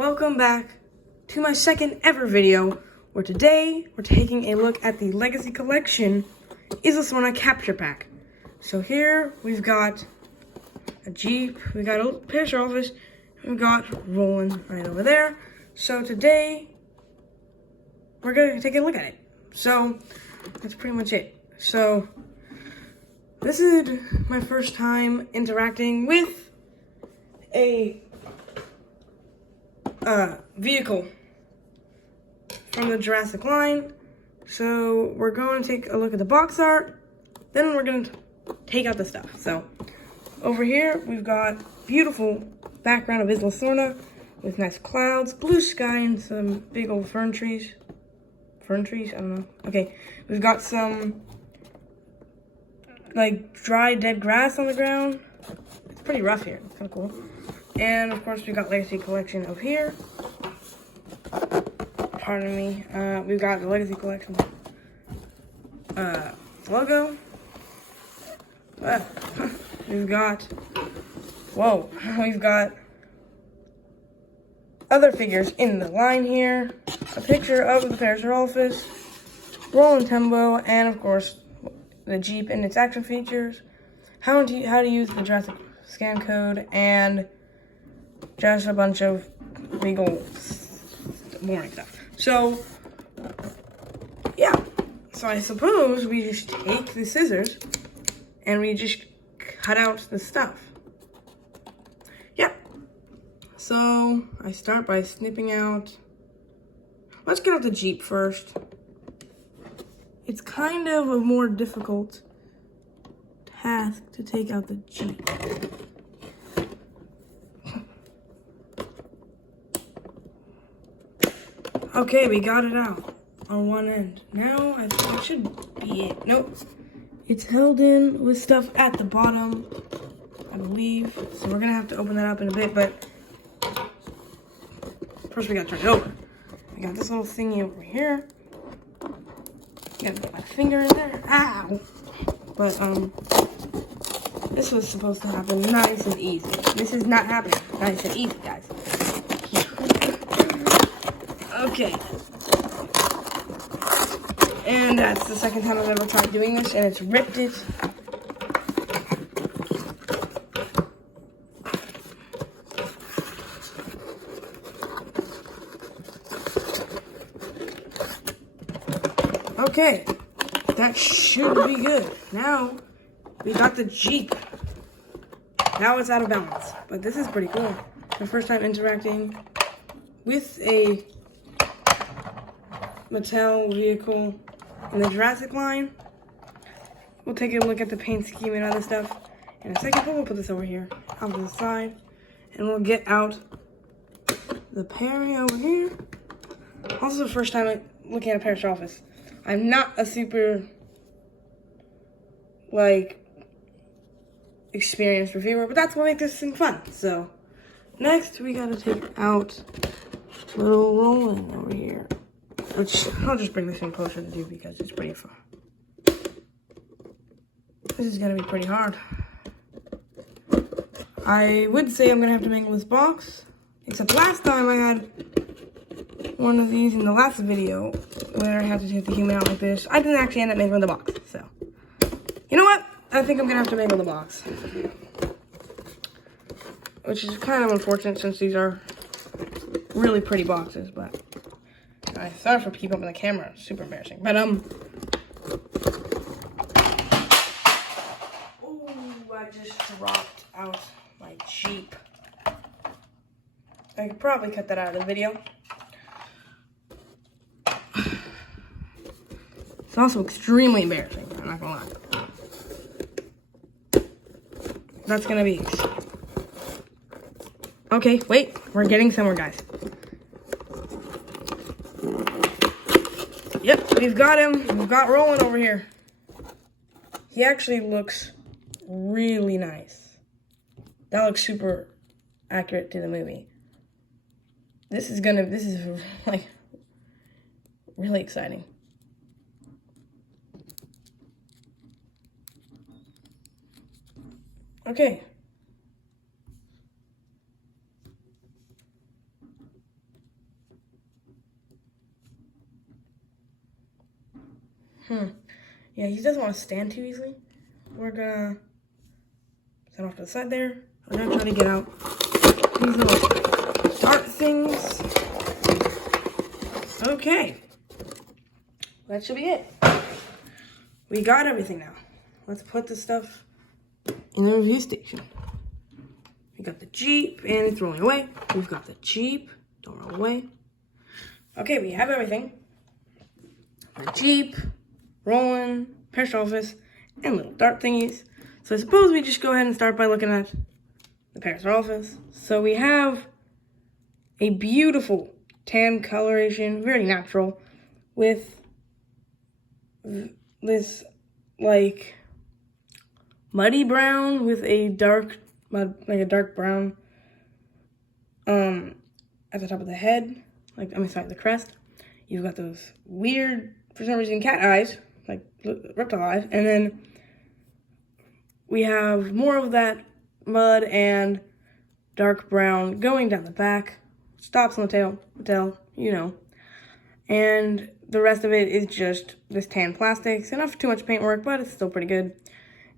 welcome back to my second ever video, where today we're taking a look at the Legacy Collection Isla Sorna Capture Pack. So here we've got a Jeep, we got a parasaurolophus, we've got Roland right over there. So today we're gonna take a look at it. So that's pretty much it. So this is my first time interacting with a vehicle from the Jurassic line. So we're going to take a look at the box art, then we're going to take out the stuff. So over here we've got beautiful background of Isla Sorna with nice clouds, blue sky, and some big old fern trees. Fern trees? I don't know. Okay, we've got some like dry dead grass on the ground. It's pretty rough here. It's kind of cool. And of course we got Legacy Collection over here. Pardon me. We've got the Legacy Collection logo. We've got, whoa, we've got other figures in the line here. A picture of the parasaurolophus, Roland Tembo, and of course the Jeep and its action features. How to use the Jurassic scan code, and just a bunch of legal warning stuff. So, yeah. So I suppose we just take the scissors and we just cut out the stuff. Yeah. So I start by snipping out. Let's get out the Jeep first. It's kind of a more difficult task to take out the Jeep. Okay, we got it out on one end. Now I think it should be it. Nope. It's held in with stuff at the bottom, I believe. So we're gonna have to open that up in a bit, but first we gotta turn it over. I got this little thingy over here. Gotta get my finger in there. Ow! But this was supposed to happen nice and easy. This is not happening nice and easy, guys. Okay. And that's the second time I've ever tried doing this, and it's ripped it. Okay, that should be good. Now, we got the Jeep. Now it's out of balance, but this is pretty cool. My first time interacting with a Mattel vehicle in the Jurassic line. We'll take a look at the paint scheme and other stuff in a second, but we'll put this over here, off to the side, and we'll get out the pairing over here. Also, the first time looking at a parasaurolophus. I'm not a super, experienced reviewer, but that's what makes this thing fun. So, next we gotta take out little Roland over here, which I'll just bring this in closer to do because it's pretty fun. This is gonna be pretty hard. I would say I'm gonna have to mangle this box, except last time I had one of these in the last video where I had to take the human out like this. I didn't actually end up mangling the box, so you know what? I think I'm gonna have to mangle the box, which is kind of unfortunate since these are really pretty boxes, but sorry for keeping up with the camera. It's super embarrassing. But oh, I just dropped out my Jeep. I could probably cut that out of the video. It's also extremely embarrassing, I'm not gonna lie. That's gonna be. Okay, wait, we're getting somewhere, guys. Yep, we've got him. We've got Roland over here. He actually looks really nice. That looks super accurate to the movie. This is like really exciting. Okay. Yeah, he doesn't want to stand too easily. We're gonna set off to the side there. We're gonna try to get out these little dart things. Okay. That should be it. We got everything now. Let's put the stuff in the review station. We got the Jeep, and it's rolling away. We've got the Jeep. Don't roll away. Okay, we have everything. The Jeep, rolling, parasaurolophus, and little dart thingies. So I suppose we just go ahead and start by looking at the parasaurolophus. So we have a beautiful tan coloration, very natural, with this like muddy brown with a dark brown at the top of the head, the crest. You've got those weird, for some reason, cat eyes, like reptile eyes, and then we have more of that mud and dark brown going down the back, stops on the tail, you know, and the rest of it is just this tan plastic. It's not too much paintwork, but it's still pretty good.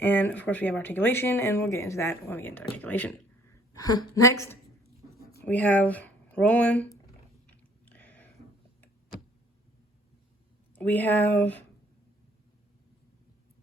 And of course we have articulation, and we'll get into that when we get into articulation. Next, we have Roland. We have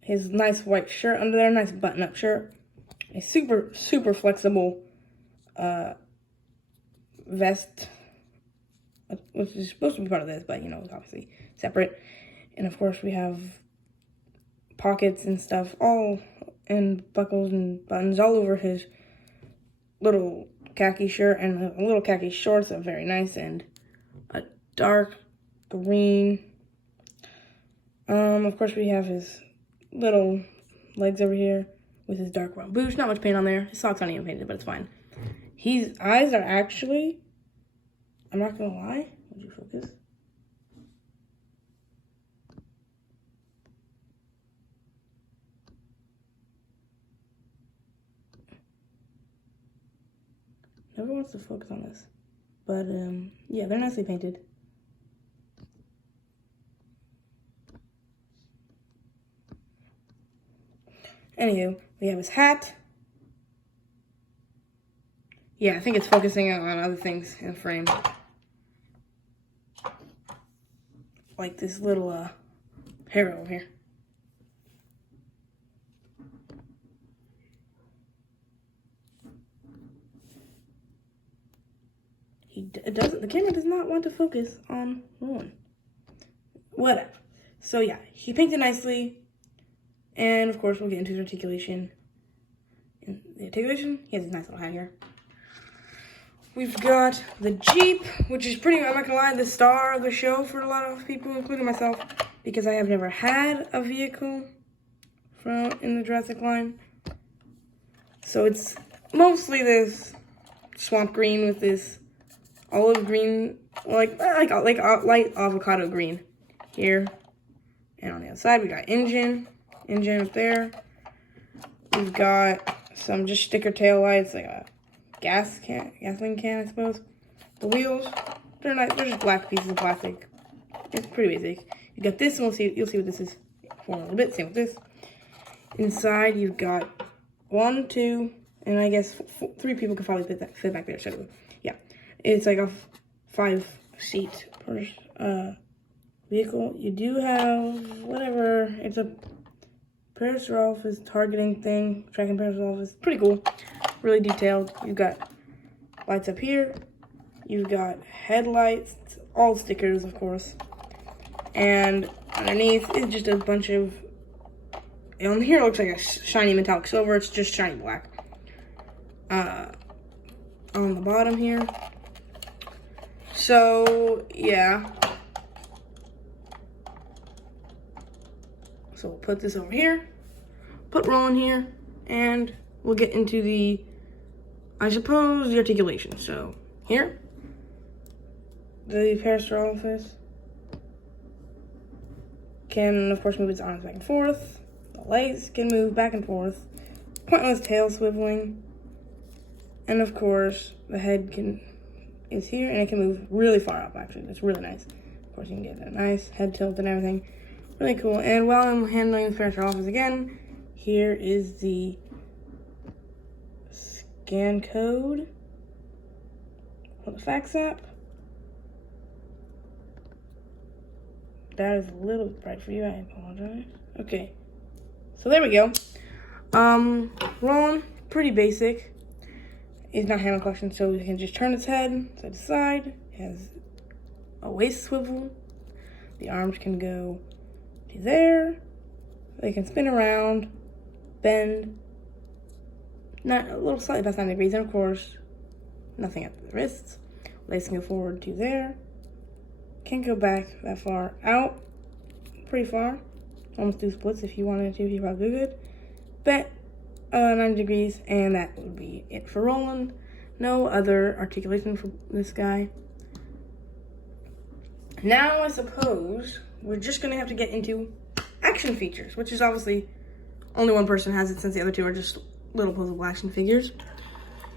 his nice white shirt under there, nice button-up shirt. A super, super flexible vest, which is supposed to be part of this, but you know, it's obviously separate. And of course we have pockets and stuff, and buckles and buttons all over his little khaki shirt, and a little khaki shorts are very nice, and a dark green. Of course we have his little legs over here with his dark brown boots. Not much paint on there. His socks aren't even painted, but it's fine. His eyes are actually, I'm not gonna lie. Would you focus? Never wants to focus on this. But, yeah, they're nicely painted. Anywho, we have his hat. Yeah, I think it's focusing on other things in the frame. Like this little, hair over here. The camera does not want to focus on Rowan. Whatever. So yeah, he painted nicely. And of course we'll get into his articulation. In the articulation, he has his nice little hat here. We've got the Jeep, which is pretty, I'm not gonna lie, the star of the show for a lot of people, including myself, because I have never had a vehicle in the Jurassic line. So it's mostly this swamp green with this olive green, like light avocado green here. And on the other side, we got engine up there. We've got some just sticker tail lights, like a gasoline can, I suppose. The wheels, they're just black pieces of plastic. It's pretty basic. You got this, and you'll see what this is for in a little bit. Same with this. Inside, you've got 1, 2, and I guess 3 people could probably fit back there. So yeah, it's like a 5-seat vehicle. You do have whatever. It's a parasaurolophus targeting thing, tracking parasaurolophus. Pretty cool, really detailed. You've got lights up here. You've got headlights, all stickers, of course. And underneath is just a bunch of. On here it looks like a shiny metallic silver. It's just shiny black. On the bottom here. So yeah. So we'll put this over here, put Roland here, and we'll get into the, I suppose, the articulation. So here, the parasaurolophus can, of course, move its arms back and forth. The legs can move back and forth. Pointless tail swiveling. And of course, the head is here, and it can move really far up, actually. That's really nice. Of course, you can get a nice head tilt and everything. Really cool. And while I'm handling the parasaurolophus again, here is the scan code for the fax app. That is a little bright for you, I apologize. Okay, so there we go. Roland, pretty basic. It's not hand collection, so we can just turn its head side to side. It has a waist swivel. The arms can go to there. They can spin around, bend, not a little slightly past 90 degrees, and of course, nothing at the wrists. Legs can go forward to there. Can't go back that far out, pretty far. Almost do splits if you wanted to, you're probably good. But 90 degrees, and that would be it for Roland. No other articulation for this guy. Now, I suppose we're just gonna have to get into action features, which is obviously only one person has it since the other two are just little posable action figures.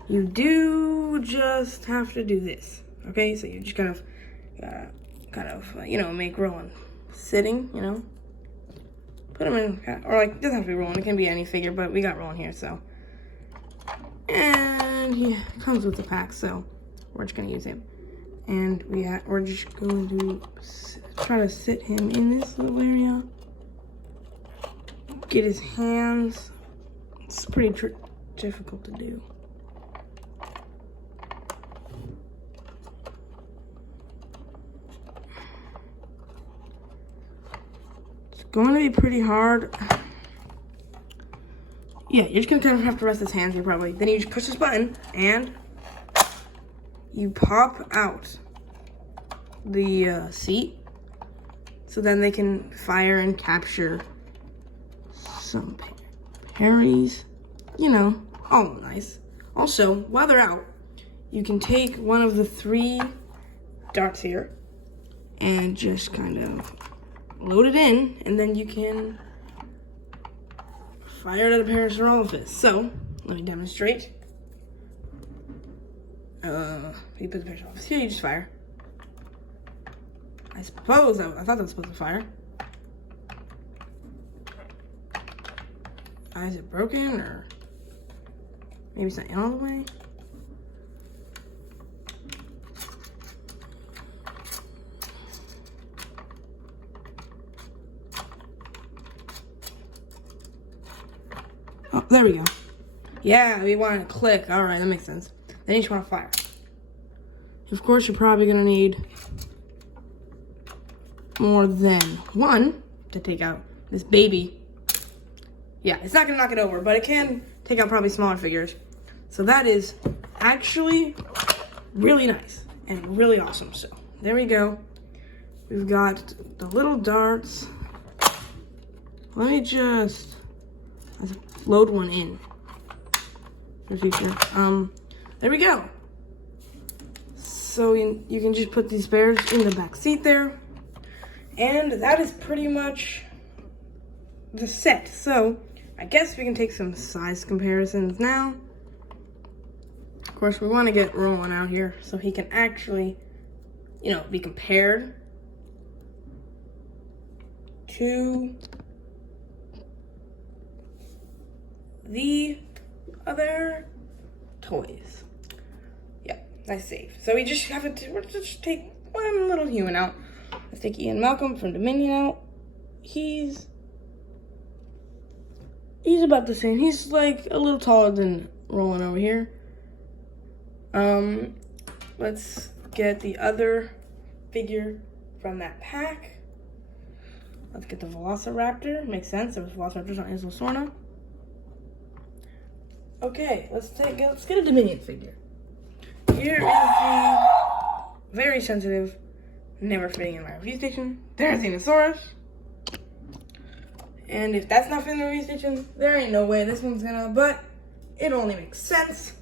You do just have to do this, okay? So you just kind of, make Roland sitting, Put him in, or like, it doesn't have to be Roland, it can be any figure, but we got Roland here, so. And he comes with the pack, so we're just gonna use him. And we're just going to try to sit him in this little area. Get his hands. It's pretty difficult to do. It's going to be pretty hard. Yeah, you're just gonna kind of have to rest his hands here probably. Then you just push this button and you pop out the seat, so then they can fire and capture some parries, all nice. Also, while they're out, you can take one of the 3 darts here and just kind of load it in, and then you can fire it at a parasaurolophus. So, let me demonstrate. You put the parasaurolophus here, you just fire. I suppose, I thought that was supposed to fire. Is it broken, or maybe it's not in all the way? Oh, there we go. Yeah, we want to click. All right, that makes sense. Then you just want to fire. Of course, you're probably going to need more than one to take out this baby. Yeah, it's not going to knock it over, but it can take out probably smaller figures. So that is actually really nice and really awesome. So there we go. We've got the little darts. Let me just load one in for the future. There we go. So you can just put these bears in the back seat there. And that is pretty much the set. So I guess we can take some size comparisons now. Of course, we want to get Roland out here so he can actually, be compared to the other toys. Yeah, nice save. So we just have to, we'll just take one little human out. Let's take Ian Malcolm from Dominion out. He's about the same. He's like a little taller than Roland over here. Let's get the other figure from that pack. Let's get the Velociraptor. Makes sense. There was Velociraptors on Isla Sorna. Okay, let's get a Dominion figure. Here is the very sensitive, never fitting in my review station. There's the Dinosaurus. And if that's not fitting in the review station, there ain't no way this one's gonna, but it only makes sense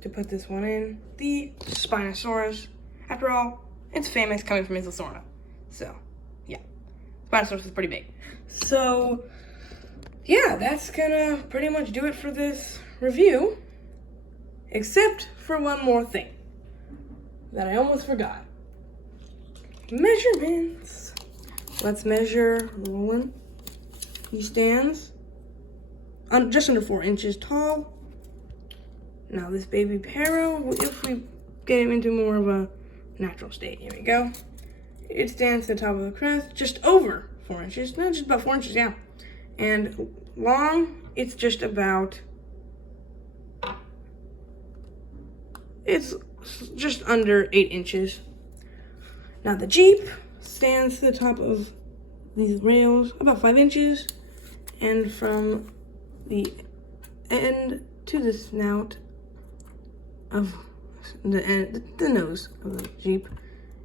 to put this one in. The Spinosaurus. After all, it's famous coming from Isla Sorna. So, yeah. Spinosaurus is pretty big. So, yeah, that's gonna pretty much do it for this review. Except for one more thing that I almost forgot. Measurements. Let's measure Roland. He stands just under 4 inches tall. Now this baby Pero, if we get him into more of a natural state, here we go. It stands to the top of the crest, just over 4 inches. No, just about 4 inches, yeah. And long, it's just about, it's just under 8 inches. Now the Jeep stands to the top of these rails about 5 inches, and from the end to the snout of the nose of the Jeep,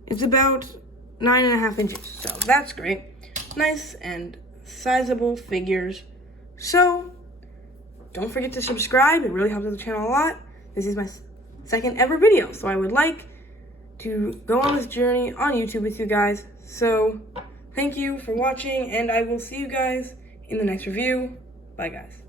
it's about 9.5 inches. So that's great. Nice and sizable figures. So don't forget to subscribe. It really helps out the channel a lot. This is my second ever video, so I would like to go on this journey on YouTube with you guys. So thank you for watching, and I will see you guys in the next review. Bye, guys.